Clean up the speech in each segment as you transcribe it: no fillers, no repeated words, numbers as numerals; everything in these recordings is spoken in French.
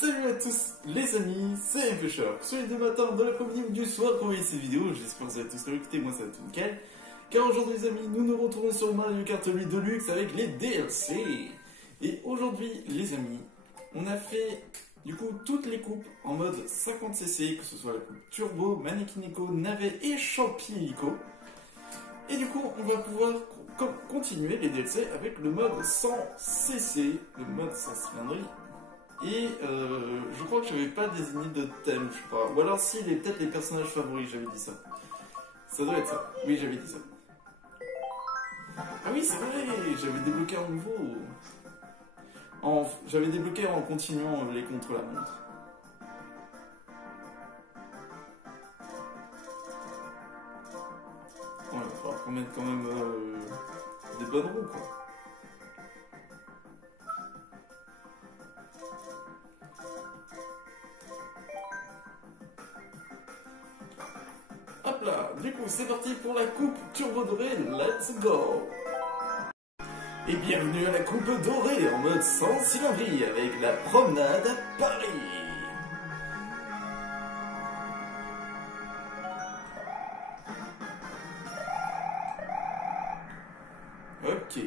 Salut à tous les amis, c'est Pusher. Sur les deux matins de l'après-midi ou du soir pour voyez cette vidéo, j'espère que vous avez tous écouté, moi ça va tout nickel. Car aujourd'hui les amis, nous nous retrouvons sur Mario Kart 8 Deluxe avec les DLC. Et aujourd'hui les amis, on a fait du coup toutes les coupes en mode 50cc, que ce soit la coupe Turbo, Manekineko, Navet et Champilico. Et du coup on va pouvoir continuer les DLC avec le mode 100cc, le mode sans cylindrie. Et je crois que j'avais pas désigné de thème, je crois. Ou alors si, peut-être les personnages favoris, j'avais dit ça. Ça doit être ça. Oui, j'avais dit ça. Ah oui, c'est vrai, j'avais débloqué un nouveau. J'avais débloqué en continuant les contre-la-montre. Bon, il va falloir qu'on mette quand même des bonnes roues, quoi. Hop là, du coup c'est parti pour la coupe turbo dorée, let's go. Et bienvenue à la coupe dorée en mode sans cylindrie avec la promenade à Paris. Ok.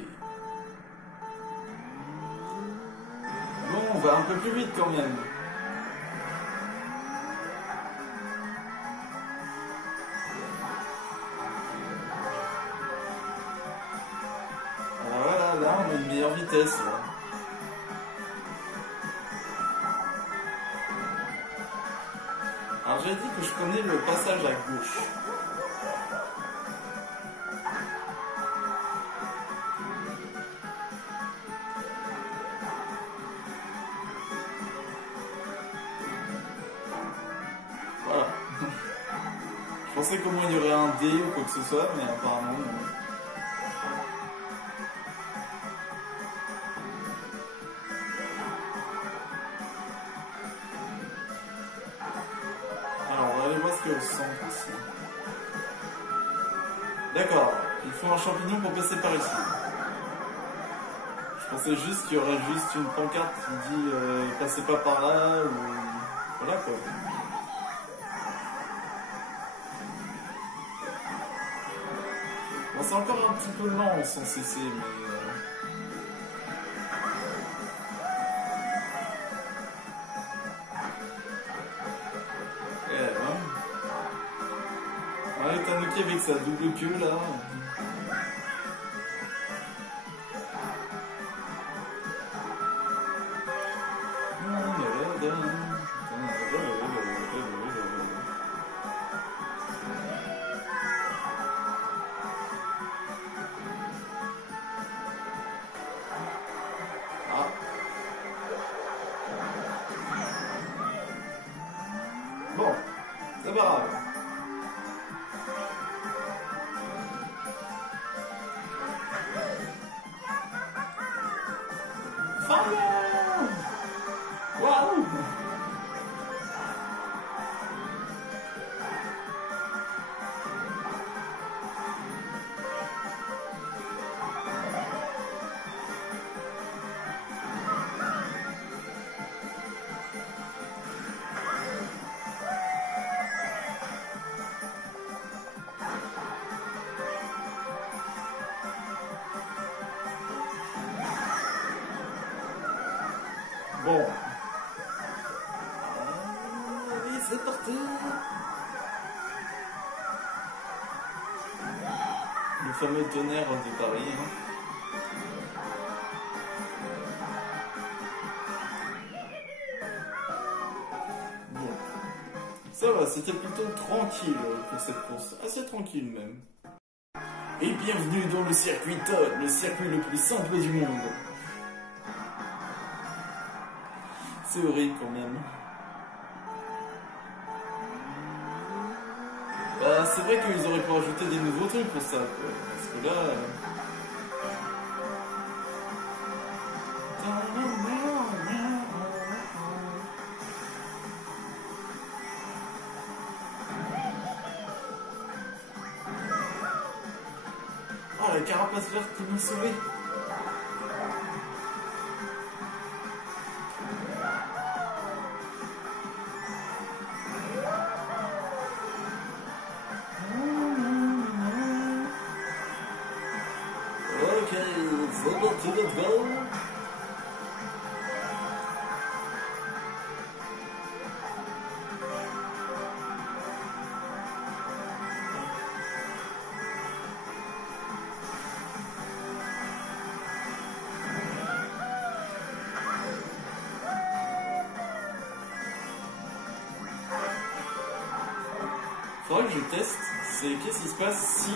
Bon, on va un peu plus vite quand même. Là, on a une meilleure vitesse. Là. Alors, j'ai dit que je connais le passage à gauche. Voilà. Je pensais qu'au moins il y aurait un D ou quoi que ce soit, mais apparemment non. Au centre ici. D'accord, il faut un champignon pour passer par ici. Je pensais juste qu'il y aurait juste une pancarte qui dit passez pas par là ou voilà quoi. Bon, c'est encore un petit peu lent sans cesser, mais ouais, Tanuki avec sa double queue là. Ah. Bon, c'est pas grave. Waouh! Bon. Allez, c'est parti. Le fameux tonnerre de Paris. Hein. Bon. Ça va, c'était plutôt tranquille pour cette course. Assez tranquille même. Et bienvenue dans le circuit Todd, le circuit le plus simple du monde. C'est horrible quand même. Bah, c'est vrai qu'ils auraient pu rajouter des nouveaux trucs pour ça, quoi. Parce que là... Oh, la carapace verte qui m'a sauvé. ça va, tu vas bien? Faudra que je teste, c'est qu'est-ce qui se passe si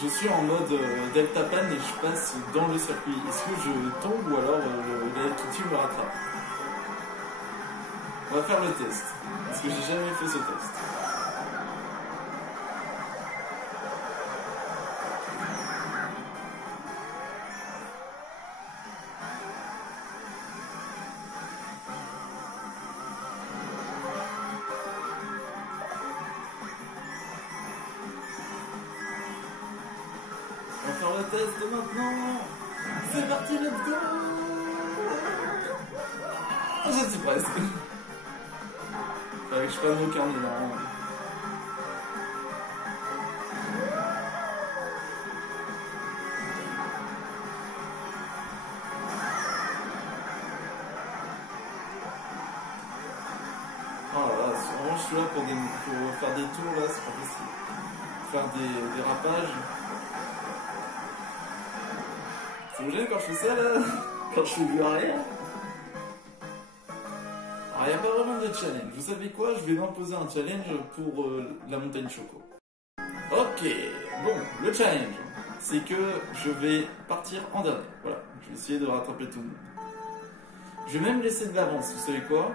je suis en mode deltaplane et je passe dans le circuit. Est-ce que je tombe ou alors l'altitude me rattrape? On va faire le test, parce que j'ai jamais fait ce test. On va faire le test maintenant. C'est parti, let's go. Je suis presque. Fallait que je prenne mon carnet là. Oh là là, vraiment je suis là pour faire des tours là, c'est pas possible. Faire des dérapages. Ça me gêne quand je fais ça là, quand je fais du arrière. Alors il n'y a pas vraiment de challenge. Vous savez quoi? Je vais m'imposer un challenge pour la montagne Choco. Ok, bon, le challenge, c'est que je vais partir en dernier. Voilà, je vais essayer de rattraper tout le monde. Je vais même laisser de l'avance, vous savez quoi?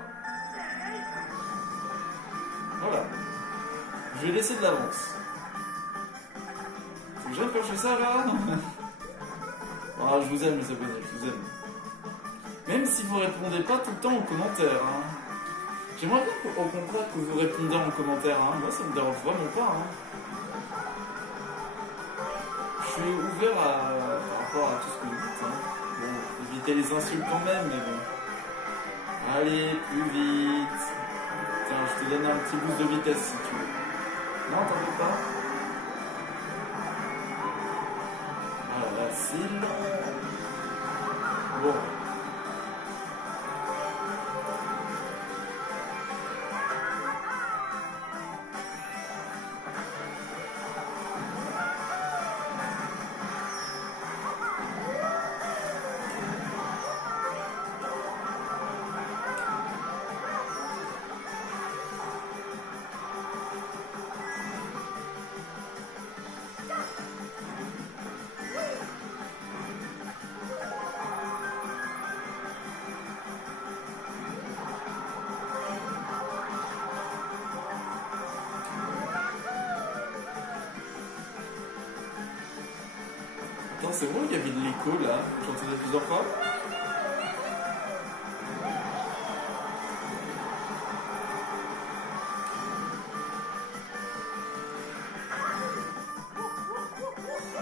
Voilà. Je vais laisser de l'avance. Faut que j'aime quand je fais ça là. Ah, je vous aime les abonnés, je vous aime. Même si vous répondez pas tout le temps en commentaire. Hein. J'aimerais bien au contraire que vous répondez en commentaire. Hein. Moi ça me dérange vraiment pas. Hein. Je suis ouvert par rapport à tout ce que vous dites. Hein. Bon, évitez les insultes quand même, mais bon. Allez, plus vite. Tiens, je te donne un petit boost de vitesse si tu veux. Non, t'en veux pas? Ah là, c'est long. Bon. Attends, c'est bon, il y avait de l'écho là, j'entendais plusieurs fois.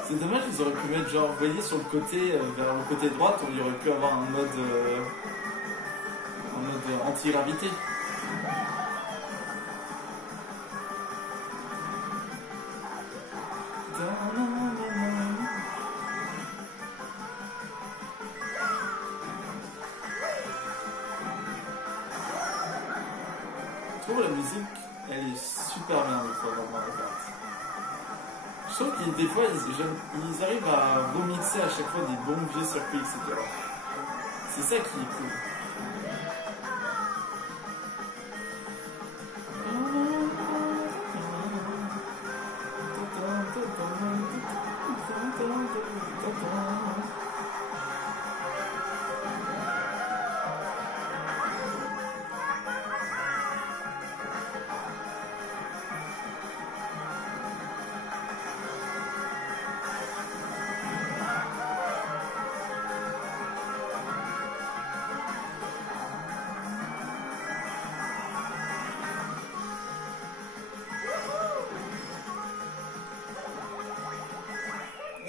C'est dommage, ils auraient pu mettre genre, vous voyez, sur le côté, vers le côté droite, il y aurait pu avoir un mode anti-gravité. Je trouve la musique, elle est super bien des fois dans Mario Kart. Je trouve que des fois, ils arrivent à remixer à chaque fois des bons vieux circuits, etc. C'est ça qui est cool.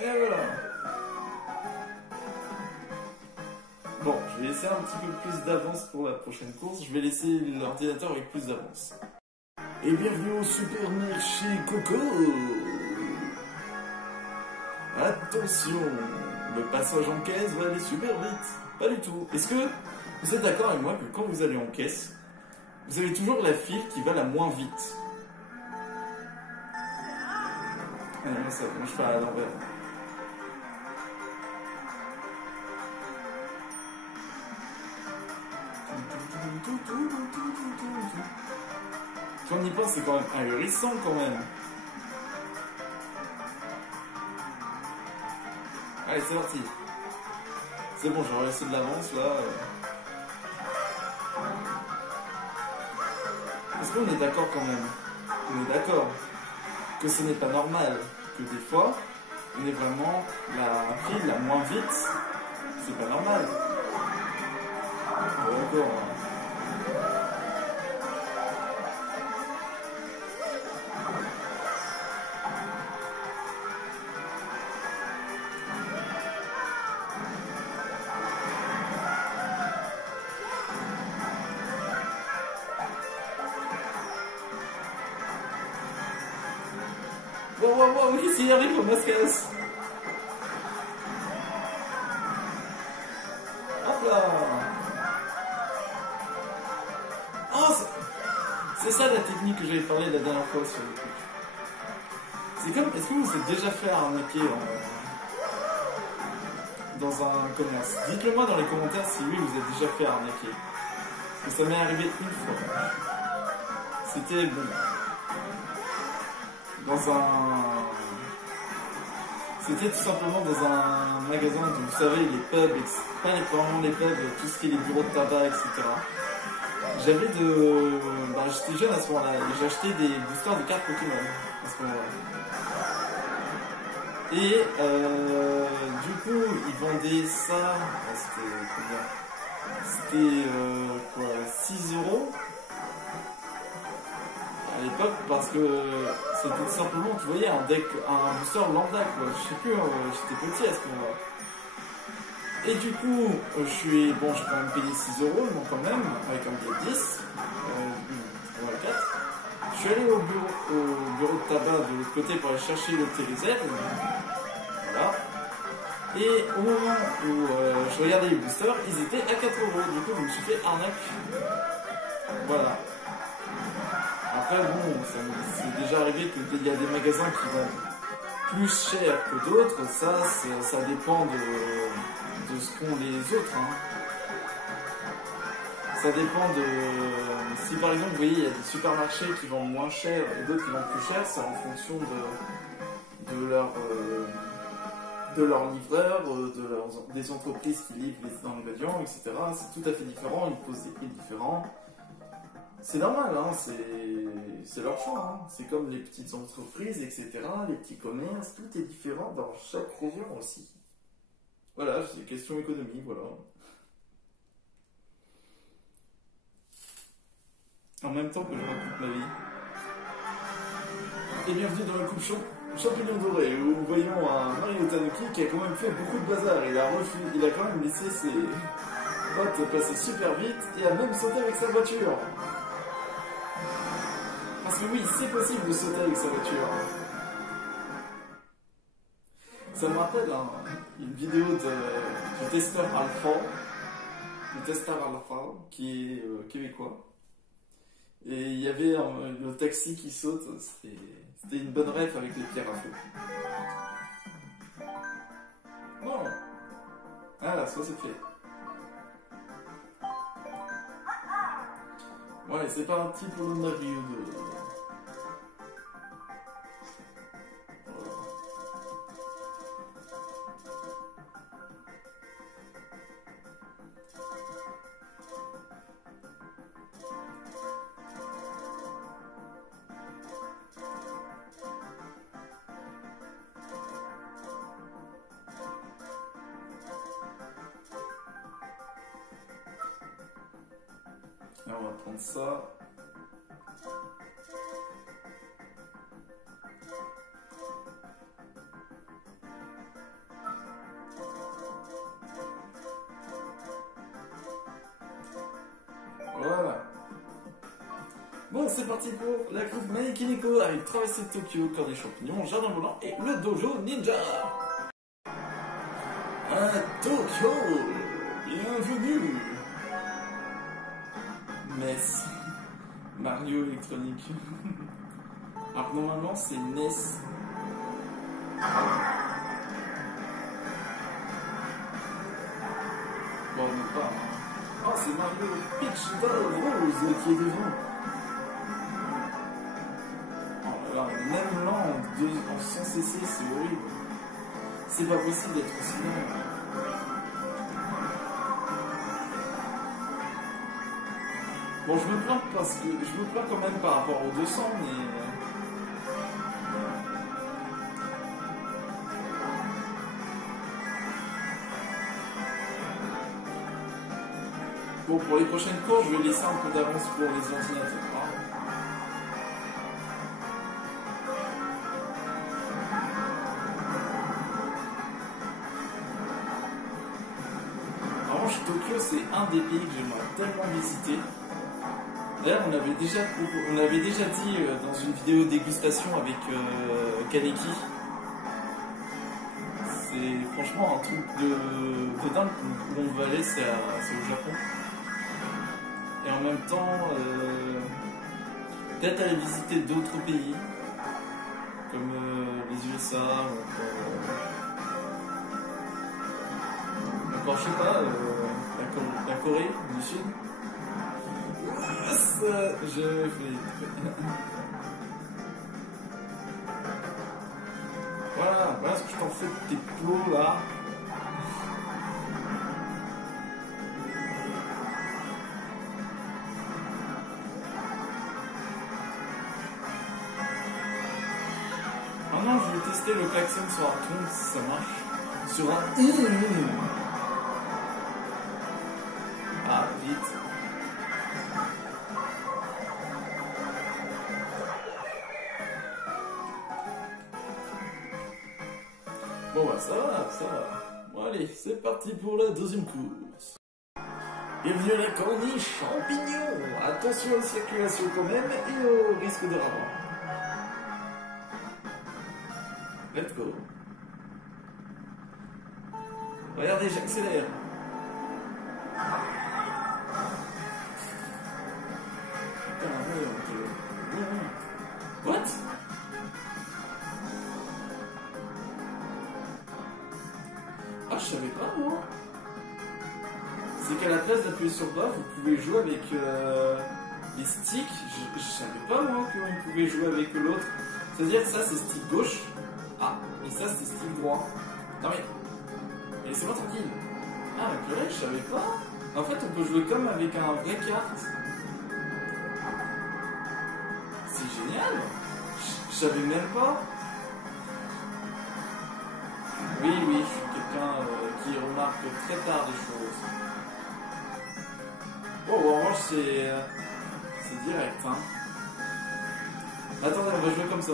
Et voilà. Bon, je vais laisser un petit peu plus d'avance pour la prochaine course. Je vais laisser l'ordinateur avec plus d'avance. Et bienvenue au supermarché Coco. Attention, le passage en caisse va aller super vite. Pas du tout. Est-ce que vous êtes d'accord avec moi que quand vous allez en caisse, vous avez toujours la file qui va la moins vite? Ah non, ça, moi je fais à l'envers. Quand on y pense, c'est quand même ahurissant quand même. Allez, c'est parti. C'est bon, j'ai laissé de l'avance là. Est-ce qu'on est d'accord quand même? On est d'accord que ce n'est pas normal que des fois, on est vraiment la file la moins vite. C'est pas normal. Encore. Wow, qu'est-ce qu'il y arrive au mascasse? Hop là! Oh, c'est ça la technique que j'avais parlé la dernière fois sur le truc. C'est comme, est-ce que vous vous êtes déjà fait arnaquer dans un commerce? Dites-le moi dans les commentaires si oui, vous êtes déjà fait arnaquer. Parce que ça m'est arrivé une fois. C'était bon. C'était tout simplement dans un magasin où vous savez, les pubs, pas vraiment les pubs, tout ce qui est les bureaux de tabac, etc. J'étais jeune à ce moment-là, et j'ai acheté des boosters de cartes Pokémon à ce moment-là. Et du coup, ils vendaient ça, c'était combien? C'était quoi, 6 euros à l'époque, parce que c'était tout simplement, tu voyais, un booster lambda, quoi. Je sais plus, j'étais petit à ce moment-là. Et du coup, j'ai quand même payé 6 euros, donc quand même, avec un billet de 10, voilà 4. Je suis allé au bureau de tabac de l'autre côté pour aller chercher le TVZ, voilà. Et au moment où je regardais les boosters, ils étaient à 4 euros, du coup je me suis fait arnaque. Voilà. Après bon, c'est déjà arrivé qu'il y a des magasins qui vendent plus cher que d'autres, ça dépend de ce qu'ont les autres. Hein. Ça dépend de... Si par exemple, vous voyez, il y a des supermarchés qui vendent moins cher et d'autres qui vendent plus cher, c'est en fonction de leurs livreurs, des entreprises qui livrent les ingrédients, etc. C'est tout à fait différent, ils posent des prix différents. C'est normal, hein, c'est leur choix. Hein. C'est comme les petites entreprises, etc., les petits commerces, tout est différent dans chaque région aussi. Voilà, c'est question économique, voilà. En même temps que je raconte ma vie. Et bienvenue dans la coupe champignon doré, où nous voyons un Mario Tanuki qui a quand même fait beaucoup de bazar. Il a quand même laissé ses potes passer super vite et a même sauté avec sa voiture. Parce que oui, c'est possible de sauter avec sa voiture. Ça me rappelle une vidéo du testeur Alpha, qui est québécois. Et il y avait le taxi qui saute, c'était une bonne ref avec les pierres à feu. Bon. Ah, ça c'est fait. Ouais, c'est parti pour le Mario 2. Alors on va prendre ça. Voilà. Bon, c'est parti pour la coupe Maneki Neko avec Traversée de Tokyo, Corps des champignons, Jardin volant et le dojo ninja. à Tokyo. Bienvenue. NES. Mario électronique. Alors que normalement c'est NES. Bon, mais pas. Oh, c'est Mario Peach Ball Rose qui est devant. Oh là là, même là en 100 cc, c'est horrible. C'est pas possible d'être aussi lent. Bon, je me plains parce que je me plains quand même par rapport aux 200, mais. Bon, pour les prochaines courses, je vais laisser un peu d'avance pour les ordinateurs. En revanche, Tokyo, c'est un des pays que j'aimerais tellement visiter. D'ailleurs, on avait déjà dit dans une vidéo dégustation avec Kaneki. C'est franchement un truc de dingue où on va aller, c'est au Japon. Et en même temps, peut-être aller visiter d'autres pays, comme les USA, encore je sais pas, la Corée du Sud. Je fais. Voilà ce que je t'en fais de tes plots là. Maintenant, je vais tester le klaxon sur un ton si ça marche. Sur un. Ah, vite. Bon bah ça va. Bon allez, c'est parti pour la deuxième course. Bienvenue à la corniche champignon. Attention aux circulations quand même et au risque de ravin. Let's go. Regardez, j'accélère. What? Ah, je savais pas moi. C'est qu'à la place d'appuyer sur bas, vous pouvez jouer avec les sticks. Je savais pas moi qu'on pouvait jouer avec l'autre. C'est-à-dire ça c'est stick gauche. Ah, et ça c'est stick droit. Non mais laissez-moi tranquille. Ah mais purée, je savais pas. En fait on peut jouer comme avec un vrai carte. C'est génial. Je savais même pas. Oui, je suis quelqu'un qui remarque très tard des choses. Bon, en revanche, c'est direct, hein. Attendez, on va jouer comme ça.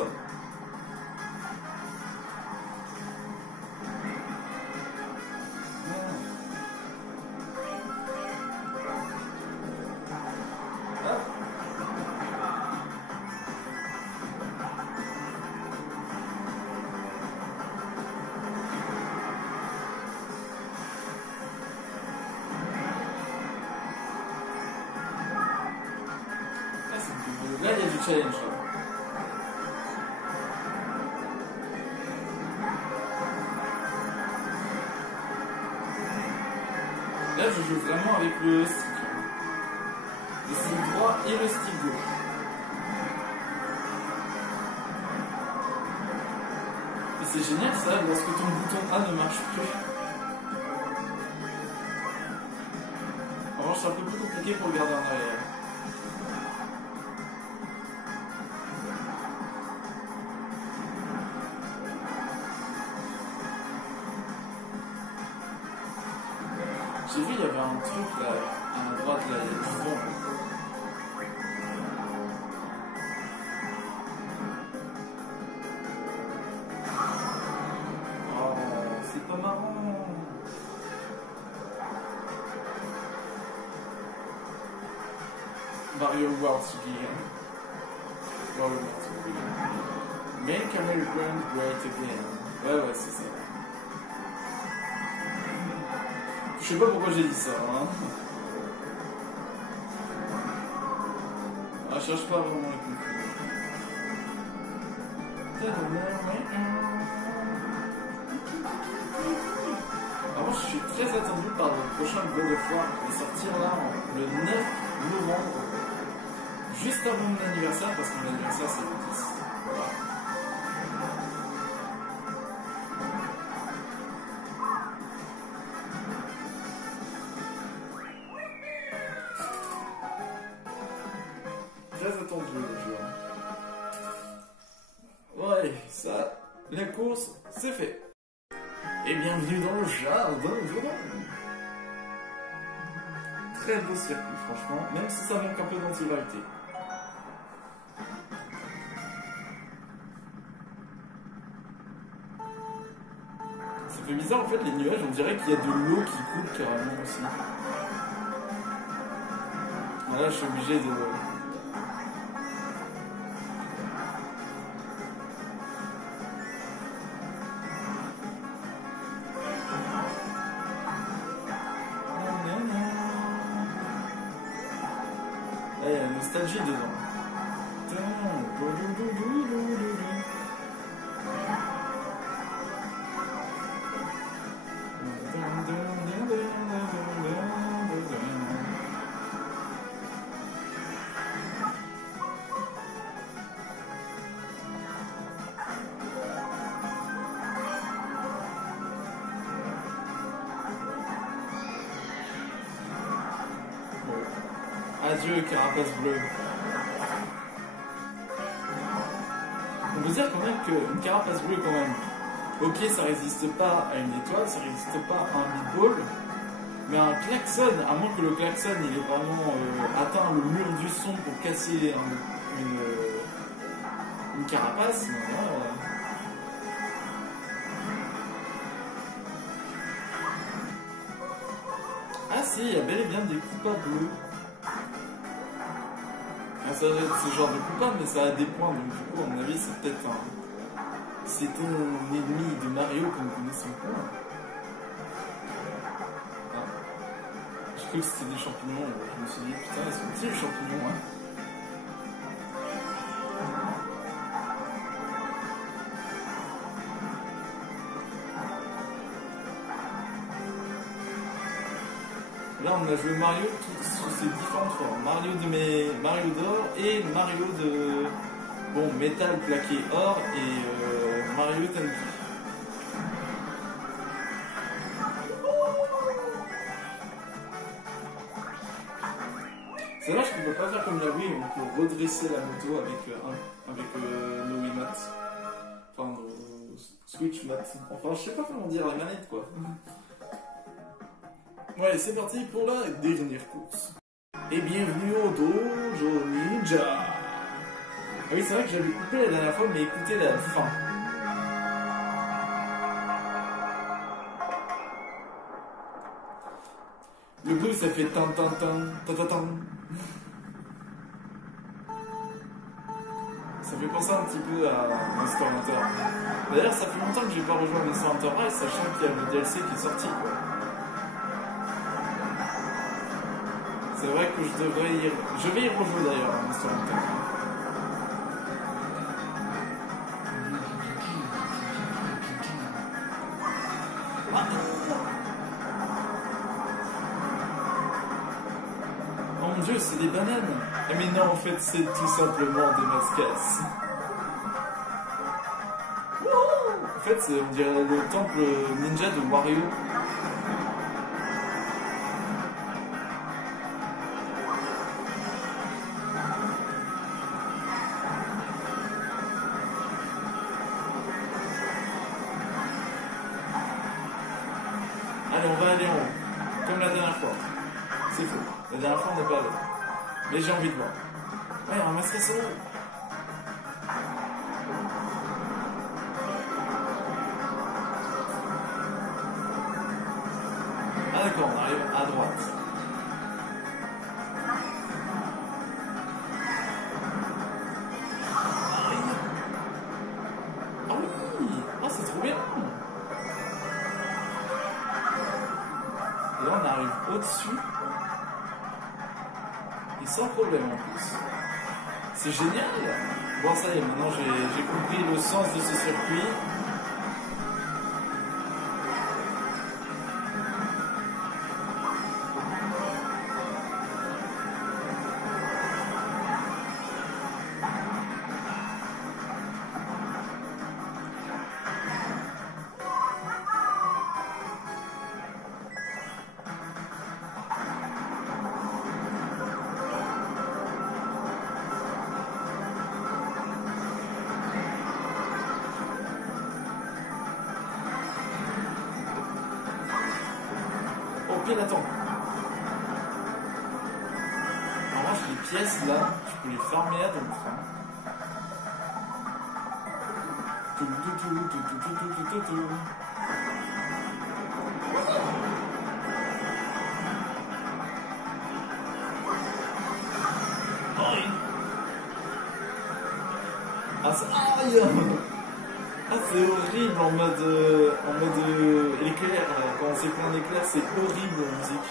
Là, il y a du challenge. Là, je joue vraiment avec le stick. Le stick droit et le stick gauche. Et c'est génial ça, lorsque ton bouton A ne marche plus. En revanche, c'est un peu plus compliqué pour le garder en arrière. J'ai vu, il y avait un truc là, à droite là, il y a du vent. Oh, c'est pas marrant. Mario World Again. Mario World Again. Make America Great Again. Ouais, c'est ça. Je sais pas pourquoi j'ai dit ça. Hein. Ah, je cherche pas vraiment les coups. Alors, je suis très attendu par le prochain God of War qui va sortir là le 9 novembre, juste avant mon anniversaire, parce que mon anniversaire c'est le 10. Voilà. Très attendu le jeu. Ouais, ça, la course, c'est fait. Et bienvenue dans le jardin volant. Très beau circuit, franchement, même si ça manque un peu d'antigravité. Ça fait bizarre en fait, les nuages, on dirait qu'il y a de l'eau qui coule carrément aussi. Voilà, je suis obligé de... Il y a la nostalgie dedans. Adieu, carapace bleue. On peut dire quand même qu'une carapace bleue, quand même, ok, ça résiste pas à une étoile, ça résiste pas à un meatball, mais un klaxon, à moins que le klaxon il ait vraiment atteint le mur du son pour casser une carapace, Ah si, il y a bel et bien des coupas bleus. Ça doit être ce genre de coupable, mais ça a des points, donc du coup, à mon avis, c'est peut-être un... C'est un ennemi de Mario que nous connaissons pas. Ah. Je crois que c'était des champignons, je me suis dit, putain, ils sont petits les champignons, hein. Là, on a joué Mario sous ses différentes formes. Mario d'or et Mario de métal plaqué or et Mario Tenki. C'est dommage qu'on peut pas faire comme la Wii, on peut redresser la moto avec nos Wiimotes. Enfin, nos Switch Motes. Enfin, je sais pas comment dire, les manettes quoi. Ouais, c'est parti pour la dernière course. Et bienvenue au Dojo Ninja. Ah oui, c'est vrai que j'avais coupé la dernière fois, mais écoutez la fin. Le coup, ça fait tan tan tan tan tan tan. Ça fait penser un petit peu à Monster Hunter. D'ailleurs, ça fait longtemps que j'ai pas rejoint Monster Hunter Rise, sachant qu'il y a le DLC qui est sorti, quoi. C'est vrai que je devrais y... Je vais y rejouer d'ailleurs, à Monster Hunter. Ah. Oh mon dieu, c'est des bananes. Ah mais non, en fait, c'est tout simplement des mascasses. En fait, on dirait le temple ninja de Wario. Allez, on va aller en haut. Comme la dernière fois. C'est faux. La dernière fois, on n'est pas allé. Mais j'ai envie de voir. Ouais, il y a un masque à solo. Ah d'accord, on arrive à droite. Ah oui. Ah, c'est trop bien. Et là, on au-dessus. Et sans problème en plus. C'est génial. Bon, ça y est, maintenant j'ai compris le sens de ce circuit. Attends. En revanche, les pièces là, je peux les farmer à ton train. Ah, ça... Aïe! Ah, c'est horrible en mode éclair. Quand on s'est pris un éclair, c'est horrible la musique.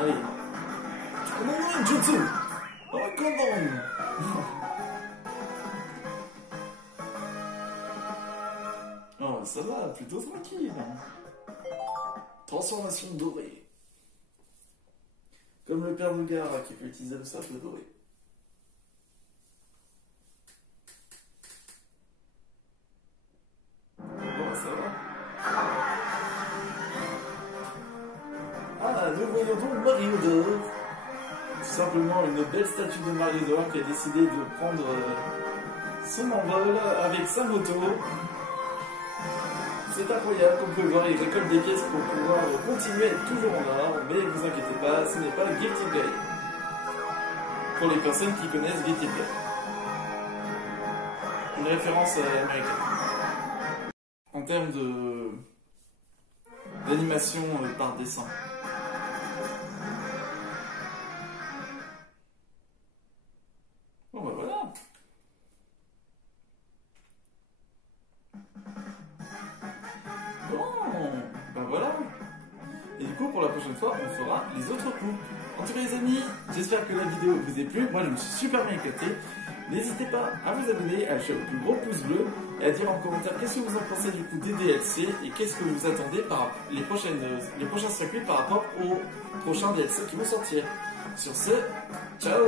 Allez. Oh non, non, Jutsu! Oh, come on! Oh, ça va, plutôt tranquille. Transformation dorée. Comme le père Nougara qui peut utiliser le sable doré. Nous voyons donc Mario d'or. Tout simplement une belle statue de Mario d'or qui a décidé de prendre son envol avec sa moto. C'est incroyable, comme vous pouvez voir, il récolte des pièces pour pouvoir continuer à être toujours en or, mais ne vous inquiétez pas, ce n'est pas Guilty Play. Pour les personnes qui connaissent Guilty Play. Une référence américaine. En termes d'animation par dessin. Bon bah voilà. Bon, bah voilà. Et du coup pour la prochaine fois on fera les autres coups. En tout cas les amis, j'espère que la vidéo vous a plu. Moi je me suis super bien éclaté. N'hésitez pas à vous abonner, à lâcher le plus gros pouce bleu et à dire en commentaire qu'est-ce que vous en pensez du coup des DLC et qu'est-ce que vous attendez par les prochains circuits par rapport aux prochains DLC qui vont sortir. Sur ce, ciao!